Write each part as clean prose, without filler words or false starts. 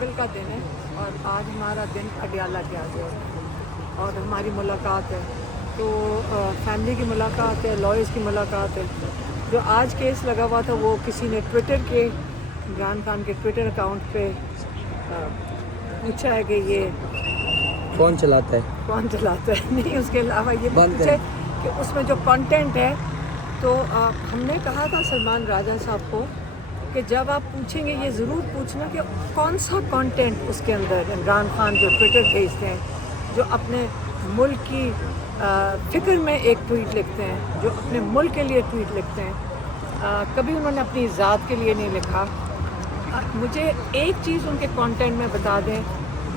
منگل کا دن ہے اور آج ہمارا دن اڈیالہ کیا گیا اور ہماری ملاقات ہے، تو فیملی کی ملاقات ہے، لائرز کی ملاقات ہے۔ جو آج کیس لگا ہوا تھا وہ کسی نے ٹویٹر کے عمران خان کے ٹویٹر اکاؤنٹ پہ پوچھا ہے کہ یہ کون چلاتا ہے، کون چلاتا ہے، نہیں اس کے علاوہ یہ بند پوچھے ہے۔ کہ اس میں جو کانٹینٹ ہے، تو ہم نے کہا تھا سلمان راجہ صاحب کو کہ جب آپ پوچھیں گے یہ ضرور پوچھنا کہ کون سا کانٹینٹ اس کے اندر عمران خان جو ٹویٹر بھیجتے ہیں، جو اپنے ملک کی فکر میں ایک ٹویٹ لکھتے ہیں، جو اپنے ملک کے لیے ٹویٹ لکھتے ہیں، کبھی انہوں نے اپنی ذات کے لیے نہیں لکھا۔ مجھے ایک چیز ان کے کانٹینٹ میں بتا دیں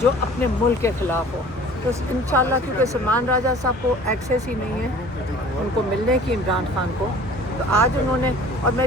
جو اپنے ملک کے خلاف ہو، تو انشاءاللہ کیونکہ سلمان راجہ صاحب کو ایکسیس ہی نہیں ہے ان کو ملنے کی عمران خان کو، تو آج انہوں نے، اور میں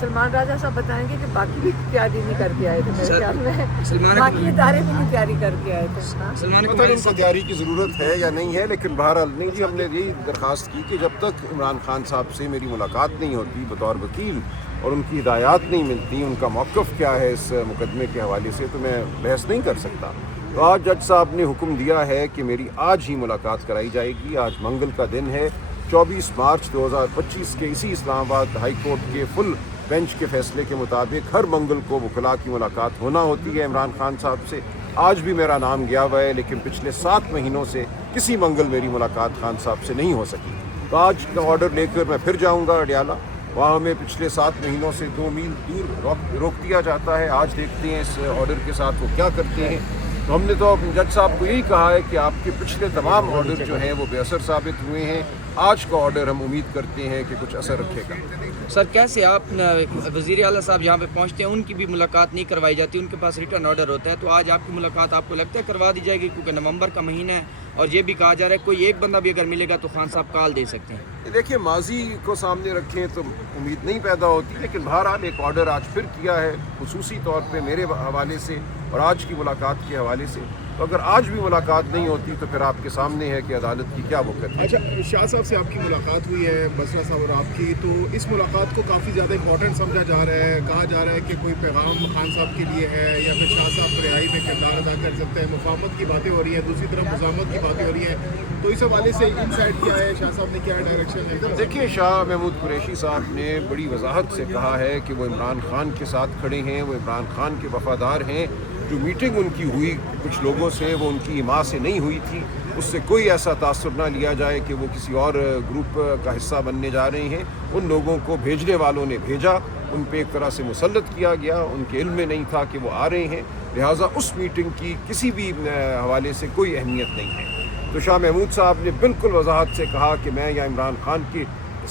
سلمان راجہ صاحب بتائیں گے کہ باقی بھی تیاری نہیں کر کے آئے تھے، میرے خیال میں باقی ادارے بھی نہیں تیاری کر کے آئے تھے۔ پتہ نہیں ان کو تیاری کی ضرورت ہے یا نہیں ہے، لیکن بہرحال نہیں جی، ہم نے یہی درخواست کی کہ جب تک عمران خان صاحب سے میری ملاقات نہیں ہوتی بطور وکیل اور ان کی ہدایات نہیں ملتی، ان کا موقف کیا ہے اس مقدمے کے حوالے سے، تو میں بحث نہیں کر سکتا۔ تو آج جج صاحب نے حکم دیا ہے کہ میری آج ہی ملاقات کرائی جائے گی۔ آج منگل کا دن ہے، 24 مارچ 2025 کے اسی اسلام آباد ہائی کورٹ کے فل بینچ کے فیصلے کے مطابق ہر منگل کو وکلاء کی ملاقات ہونا ہوتی ہے عمران خان صاحب سے۔ آج بھی میرا نام گیا ہوا ہے، لیکن پچھلے 7 مہینوں سے کسی منگل میری ملاقات خان صاحب سے نہیں ہو سکی۔ تو آج کا آرڈر لے کر میں پھر جاؤں گا اڈیالہ، وہاں ہمیں پچھلے 7 مہینوں سے 2 میل دور روک دیا جاتا ہے۔ آج دیکھتے ہیں اس آرڈر کے ساتھ وہ کیا کرتے ہیں۔ تو ہم نے تو جج صاحب کو یہی کہا ہے کہ آپ کے پچھلے تمام آرڈر جو ہیں وہ بے اثر ثابت ہوئے ہیں، آج کا آرڈر ہم امید کرتے ہیں کہ کچھ اثر رکھے گا۔ سر کیسے آپ وزیر اعلیٰ صاحب یہاں پہ پہنچتے ہیں، ان کی بھی ملاقات نہیں کروائی جاتی، ان کے پاس ریٹرن آرڈر ہوتا ہے، تو آج آپ کی ملاقات آپ کو لگتا ہے کروا دی جائے گی؟ کیونکہ نومبر کا مہینہ ہے اور یہ بھی کہا جا رہا ہے کوئی ایک بندہ بھی اگر ملے گا تو خان صاحب کال دے سکتے ہیں۔ دیکھیے ماضی کو سامنے رکھیں تو امید نہیں پیدا ہوتی، لیکن بہرحال ایک آرڈر آج پھر کیا ہے خصوصی طور پہ میرے حوالے سے اور آج کی ملاقات کے حوالے سے۔ تو اگر آج بھی ملاقات نہیں ہوتی تو پھر آپ کے سامنے ہے کہ عدالت کی کیا وقت ہے۔ اچھا، شاہ صاحب سے آپ کی ملاقات ہوئی ہے، بسرا صاحب اور آپ کی، تو اس ملاقات کو کافی زیادہ امپورٹنٹ سمجھا جا رہا ہے، کہا جا رہا ہے کہ کوئی پیغام خان صاحب کے لیے ہے یا پھر شاہ صاحب رہائی میں کردار ادا کر سکتے ہیں، مفاہمت کی باتیں ہو رہی ہیں، دوسری طرف مزاحمت کی باتیں ہو رہی ہیں، تو اس حوالے سے ان سائڈ کیا ہے، شاہ صاحب نے کیا ڈائریکشن ہے؟ دیکھیے شاہ محمود قریشی صاحب نے بڑی وضاحت سے کہا ہے کہ وہ عمران خان کے ساتھ کھڑے ہیں، وہ عمران خان کے وفادار ہیں۔ جو میٹنگ ان کی ہوئی کچھ لوگوں سے وہ ان کی حمایت سے نہیں ہوئی تھی، اس سے کوئی ایسا تاثر نہ لیا جائے کہ وہ کسی اور گروپ کا حصہ بننے جا رہے ہیں۔ ان لوگوں کو بھیجنے والوں نے بھیجا، ان پہ ایک طرح سے مسلط کیا گیا، ان کے علم میں نہیں تھا کہ وہ آ رہے ہیں، لہٰذا اس میٹنگ کی کسی بھی حوالے سے کوئی اہمیت نہیں ہے۔ تو شاہ محمود صاحب نے بالکل وضاحت سے کہا کہ میں یا عمران خان کے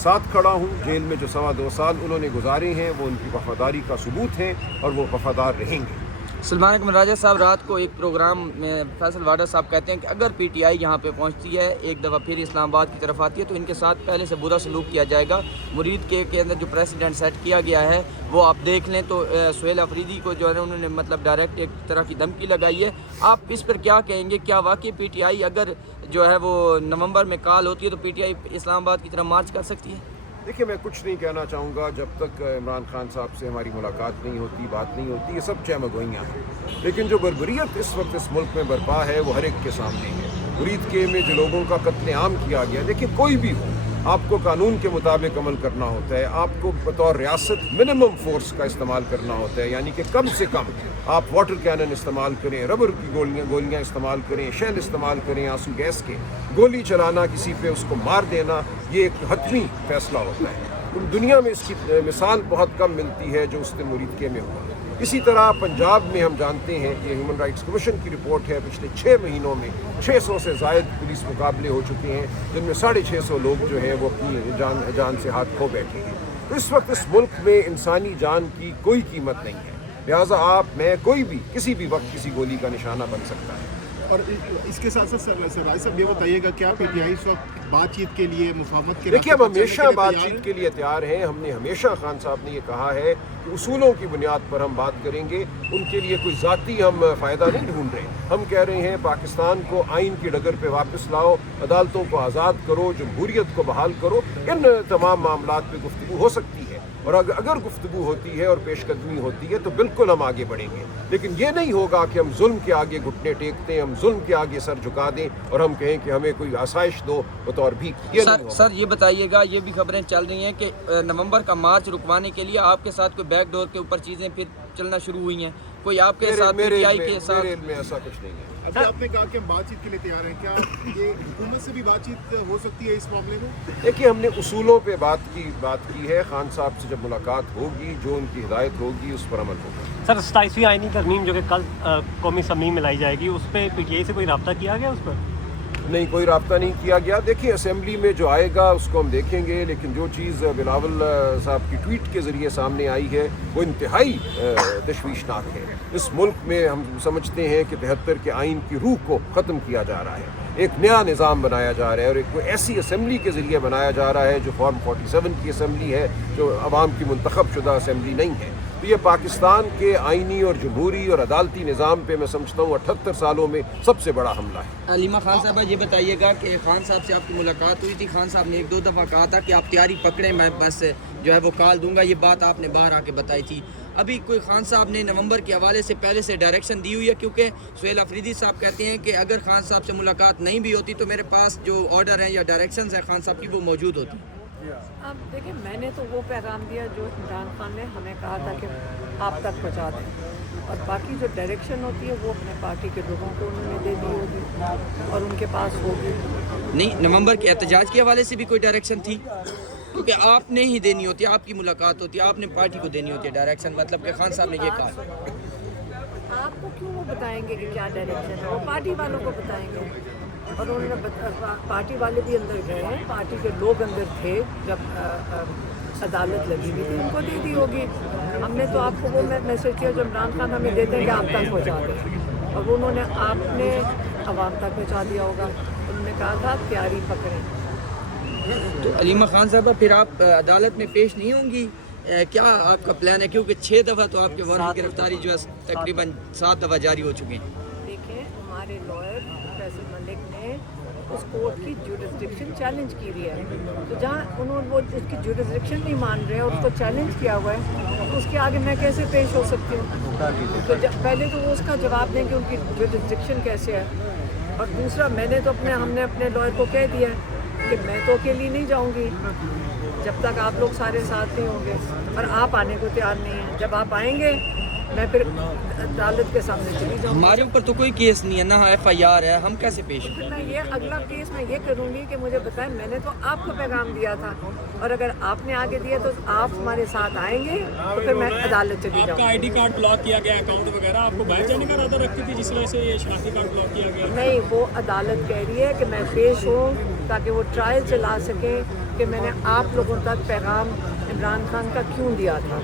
ساتھ کھڑا ہوں، جیل میں جو 2.25 سال انہوں نے گزارے ہیں وہ ان کی وفاداری کا ثبوت ہیں اور وہ وفادار رہیں گے۔ سلمان اکمل راجہ صاحب رات کو ایک پروگرام میں فیصل واڈر صاحب کہتے ہیں کہ اگر پی ٹی آئی یہاں پہ پہنچتی ہے، ایک دفعہ پھر اسلام آباد کی طرف آتی ہے تو ان کے ساتھ پہلے سے برا سلوک کیا جائے گا۔ مرید کے اندر جو پریسیڈنٹ سیٹ کیا گیا ہے وہ آپ دیکھ لیں، تو سہیل افریدی کو جو ہے انہوں نے مطلب ڈائریکٹ ایک طرح کی دھمکی لگائی ہے۔ آپ اس پر کیا کہیں گے؟ کیا واقعی پی ٹی آئی اگر جو ہے وہ نومبر میں کال ہوتی ہے تو پی ٹی آئی اسلام آباد کی طرف مارچ کر سکتی ہے؟ دیکھیے میں کچھ نہیں کہنا چاہوں گا جب تک عمران خان صاحب سے ہماری ملاقات نہیں ہوتی، بات نہیں ہوتی، یہ سب چہمگوئیاں ہیں، لیکن جو بربریت اس وقت اس ملک میں برپا ہے وہ ہر ایک کے سامنے ہے۔ مرید کے میں جو لوگوں کا قتل عام کیا گیا، دیکھیے کوئی بھی ہو، آپ کو قانون کے مطابق عمل کرنا ہوتا ہے، آپ کو بطور ریاست منیمم فورس کا استعمال کرنا ہوتا ہے، یعنی کہ کم سے کم آپ واٹر کینن استعمال کریں، ربر کی گولیاں استعمال کریں، شیل استعمال کریں، آنسو گیس کے، گولی چلانا کسی پہ اس کو مار دینا، یہ ایک حتمی فیصلہ ہوتا ہے۔ دنیا میں اس کی مثال بہت کم ملتی ہے جو اس دن مرید کے میں ہوا۔ اسی طرح پنجاب میں ہم جانتے ہیں کہ ہیومن رائٹس کمیشن کی رپورٹ ہے پچھلے 6 مہینوں میں 600 سے زائد پولیس مقابلے ہو چکے ہیں، جن میں 650 لوگ جو ہیں وہ اپنی جان سے ہاتھ کھو بیٹھے ہیں۔ تو اس وقت اس ملک میں انسانی جان کی کوئی قیمت نہیں ہے، لہٰذا آپ میں کوئی بھی کسی بھی وقت کسی گولی کا نشانہ بن سکتا ہے۔ اور اس کے ساتھ ساتھ سربراہ صاحب یہ بتائیے گا کیا پی ٹی آئی اس وقت بات چیت کے لیے، مفاہمت کے دیکھیے ہم راستے پر ہمیشہ چلنے کے لیے بات تیار چیت ہیں؟ کے لیے تیار ہیں۔ ہم نے ہمیشہ خان صاحب نے یہ کہا ہے کہ اصولوں کی بنیاد پر ہم بات کریں گے، ان کے لیے کوئی ذاتی ہم فائدہ نہیں ڈھونڈ رہے۔ ہم کہہ رہے ہیں پاکستان کو آئین کی ڈگر پہ واپس لاؤ، عدالتوں کو آزاد کرو، جمہوریت کو بحال کرو، ان تمام معاملات پہ گفتگو ہو سکتی ہے۔ اور اگر گفتگو ہوتی ہے اور پیش قدمی ہوتی ہے تو بالکل ہم آگے بڑھیں گے، لیکن یہ نہیں ہوگا کہ ہم ظلم کے آگے گھٹنے ٹیکتے ہیں، ہم ظلم کے آگے سر جھکا دیں اور ہم کہیں کہ ہمیں کوئی آسائش دو بطور بھی، یہ نہیں ہوگا۔ سر یہ بتائیے گا، یہ بھی خبریں چل رہی ہیں کہ نومبر کا مارچ رکوانے کے لیے آپ کے ساتھ کوئی بیک ڈور کے اوپر چیزیں پھر چلنا شروع ہوئی ہیں، کوئی آپ کے ساتھ میرے PTI کے ساتھ؟ علم میں ایسا کچھ نہیں ہے۔ ابھی آپ نے کہا کہ ہم بات چیت کے لیے تیار ہیں، کیا یہ حکومت سے بھی بات چیت ہو سکتی ہے اس معاملے میں؟ دیکھیے ہم نے اصولوں پہ بات کی ہے، خان صاحب سے جب ملاقات ہوگی جو ان کی ہدایت ہوگی اس پر عمل ہوگا۔ سر 27ویں آئینی ترمیم جو کہ کل قومی اسمبلی میں لائی جائے گی، اس پہ PTI سے کوئی رابطہ کیا گیا اس پر؟ نہیں، کوئی رابطہ نہیں کیا گیا۔ دیکھیے اسمبلی میں جو آئے گا اس کو ہم دیکھیں گے، لیکن جو چیز بلاول صاحب کی ٹویٹ کے ذریعے سامنے آئی ہے وہ انتہائی تشویشناک ہے۔ اس ملک میں ہم سمجھتے ہیں کہ 73 کے آئین کی روح کو ختم کیا جا رہا ہے، ایک نیا نظام بنایا جا رہا ہے اور ایک کوئی ایسی اسمبلی کے ذریعے بنایا جا رہا ہے جو فارم 47 کی اسمبلی ہے، جو عوام کی منتخب شدہ اسمبلی نہیں ہے۔ تو یہ پاکستان کے آئینی اور جمہوری اور عدالتی نظام پہ میں سمجھتا ہوں 78 سالوں میں سب سے بڑا حملہ ہے۔ علیمہ خان صاحبہ یہ بتائیے گا کہ خان صاحب سے آپ کی ملاقات ہوئی تھی، خان صاحب نے 1-2 دفعہ کہا تھا کہ آپ تیاری پکڑیں، میں بس جو ہے وہ کال دوں گا، یہ بات آپ نے باہر آ کے بتائی تھی۔ ابھی کوئی خان صاحب نے نومبر کے حوالے سے پہلے سے ڈائریکشن دی ہوئی ہے؟ کیونکہ سہیل آفریدی صاحب کہتے ہیں کہ اگر خان صاحب سے ملاقات نہیں بھی ہوتی تو میرے پاس جو آرڈر ہیں یا ڈائریکشنز ہیں خان صاحب کی وہ موجود ہوتی۔ اب دیکھیں میں نے تو وہ پیغام دیا جو عمران خان نے ہمیں کہا تھا کہ آپ تک پہنچا دیں، اور باقی جو ڈائریکشن ہوتی ہے وہ اپنے پارٹی کے لوگوں کو انہوں نے دے دی ہوگی اور ان کے پاس ہوگی۔ نہیں، نومبر کے احتجاج کے حوالے سے بھی کوئی ڈائریکشن تھی؟ کیونکہ آپ نے ہی دینی ہوتی ہے، آپ کی ملاقات ہوتی ہے، آپ نے پارٹی کو دینی ہوتی ہے ڈائریکشن، مطلب کہ خان صاحب نے یہ کہا۔ آپ کو کیوں وہ بتائیں گے کہ کیا ڈائریکشن ہے؟ وہ پارٹی والوں کو بتائیں گے، اور انہوں نے پارٹی والے بھی اندر گئے ہیں، پارٹی کے لوگ اندر تھے جب عدالت لگی ہوئی تھی، ان کو دے دی ہوگی۔ ہم نے تو آپ کو وہ میسج کیا جو عمران خان ہمیں دیتے ہیں کہ آپ تک پہنچا دیں، اور وہ انہوں نے آپ نے عوام تک پہنچا دیا ہوگا۔ انہوں نے کہا تھا تیاری پکڑیں۔ تو علیمہ خان صاحبہ پھر آپ عدالت میں پیش نہیں ہوں گی؟ کیا آپ کا پلان ہے؟ کیونکہ 6 دفعہ تو آپ کے وارنٹ گرفتاری جو ہے تقریباً 7 دفعہ جاری ہو چکی ہیں۔ دیکھیں ہمارے لائر فیصل ملک نے اس کورٹ کی جورسڈکشن چیلنج کی ہوئی ہے، تو جہاں انہوں نے وہ اس کی جورسڈکشن نہیں مان رہے اور اس کو چیلنج کیا ہوا ہے، تو اس کے آگے میں کیسے پیش ہو سکتی ہوں؟ تو پہلے تو وہ اس کا جواب دیں کہ ان کی جورسڈکشن کیسے ہے، اور دوسرا ہم نے اپنے لائر کو کہہ دیا ہے کہ میں تو اکیلی نہیں جاؤں گی جب تک آپ لوگ سارے ساتھ نہیں ہوں گے، اور آپ آنے کو تیار نہیں ہیں۔ جب آپ آئیں گے میں پھر عدالت کے سامنے چلی جاؤں گی۔ ہمارے اوپر تو کوئی کیس نہیں ہے، نہ FIR ہے، ہم کیسے پیش ہوں؟ پھر میں یہ اگلا کیس میں یہ کروں گی کہ مجھے بتائیں، میں نے تو آپ کو پیغام دیا تھا، اور اگر آپ نے آگے دیا تو آپ ہمارے ساتھ آئیں گے تو پھر میں عدالت چلی آپ کا جاؤں گی۔ ID کارڈ بلاک کیا گیا، اکاؤنٹ وغیرہ، آپ کو باہر جانے کا ارادہ رکھتی تھی جس وجہ سے یہ شناختی کارڈ بلاک کیا گیا؟ نہیں، وہ عدالت کہہ رہی ہے کہ میں پیش ہوں تاکہ وہ ٹرائل چلا سکیں کہ میں نے آپ لوگوں تک پیغام عمران خان کا کیوں دیا تھا،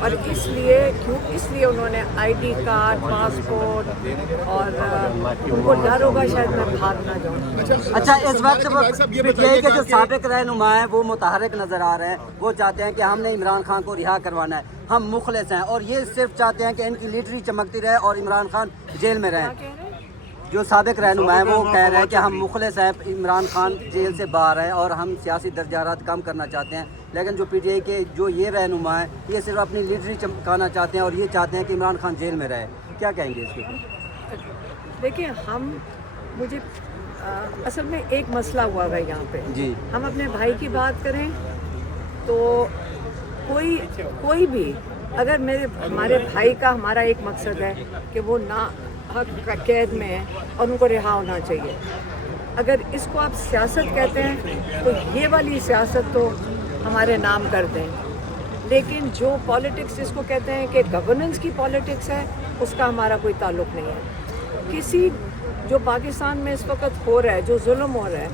اور اس لیے انہوں نے ID کارڈ، پاسپورٹ، اور ان کو ڈر ہوگا شاید میں بھاگ نہ جاؤں۔ اچھا، اس وقت PTI کے جو سابق رہنما ہیں وہ متحرک نظر آ رہے ہیں، وہ چاہتے ہیں کہ ہم نے عمران خان کو رہا کروانا ہے، ہم مخلص ہیں، اور یہ صرف چاہتے ہیں کہ ان کی لیڈری چمکتی رہے اور عمران خان جیل میں رہیں۔ جو سابق رہنما ہیں وہ کہہ رہے ہیں کہ ہم مخلص ہیں، عمران خان جیل سے باہر ہیں اور ہم سیاسی درجات کم کرنا چاہتے ہیں، لیکن جو PTI کے جو یہ رہنما ہیں یہ صرف اپنی لیڈری چمکانا چاہتے ہیں اور یہ چاہتے ہیں کہ عمران خان جیل میں رہے۔ کیا کہیں گے اس کے اوپر؟ دیکھیں مجھے اصل میں ایک مسئلہ ہوا ہے یہاں پہ، جی، ہم اپنے بھائی کی بات کریں تو کوئی بھی اگر ہمارے بھائی کا ہمارا ایک مقصد ہے کہ وہ نہ حق قید میں ہے اور ان کو رہا ہونا چاہیے۔ اگر اس کو آپ سیاست کہتے ہیں تو یہ والی سیاست تو ہمارے نام کر دیں، لیکن جو پالیٹکس جس کو کہتے ہیں کہ گورننس کی پالیٹکس ہے، اس کا ہمارا کوئی تعلق نہیں ہے۔ کسی جو پاکستان میں اس وقت ہو رہا ہے، جو ظلم ہو رہا ہے،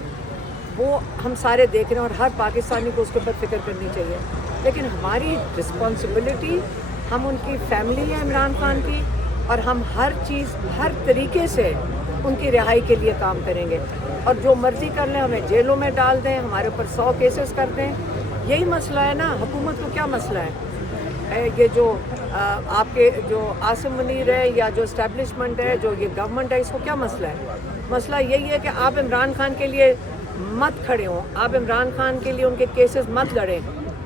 وہ ہم سارے دیکھ رہے ہیں اور ہر پاکستانی کو اس کے اوپر فکر کرنی چاہیے، لیکن ہماری رسپانسبلٹی، ہم ان کی فیملی ہے عمران خان کی، اور ہم ہر چیز ہر طریقے سے ان کی رہائی کے لیے کام کریں گے، اور جو مرضی کر لیں، ہمیں جیلوں میں ڈال دیں، ہمارے اوپر 100 کیسز کر دیں، یہی مسئلہ ہے نا۔ حکومت کو کیا مسئلہ ہے؟ یہ جو آپ کے جو عاصم منیر ہے یا جو اسٹیبلشمنٹ ہے، جو یہ گورنمنٹ ہے، اس کو کیا مسئلہ ہے؟ مسئلہ یہی ہے کہ آپ عمران خان کے لیے مت کھڑے ہوں، آپ عمران خان کے لیے ان کے کیسز مت لڑیں،